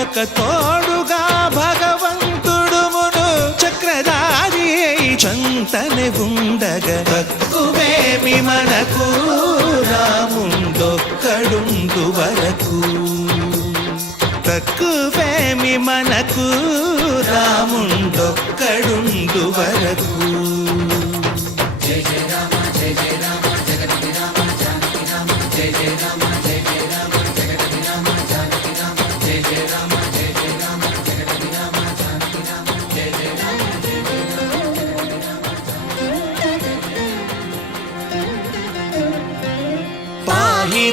ఒక తోడుగా భగవంతుడుమును చక్రధారి చంతనే ఉండగా తక్కువేమి మనకు రాముండొక్కడుందు వరకు తక్కువేమి మనకు రాముండొక్కడుందు వరకు జయ జయ రామ జయ జయ రామ జగతి రామ జానకి రామ జయ జయ రామ జయ జయ రామ జగతి రామ జానకి రామ జయ జయ రామ జయ జయ రామ జగతి రామ జానకి రామ జయ జయ రామ జయ జయ రామ జగతి రామ పాహి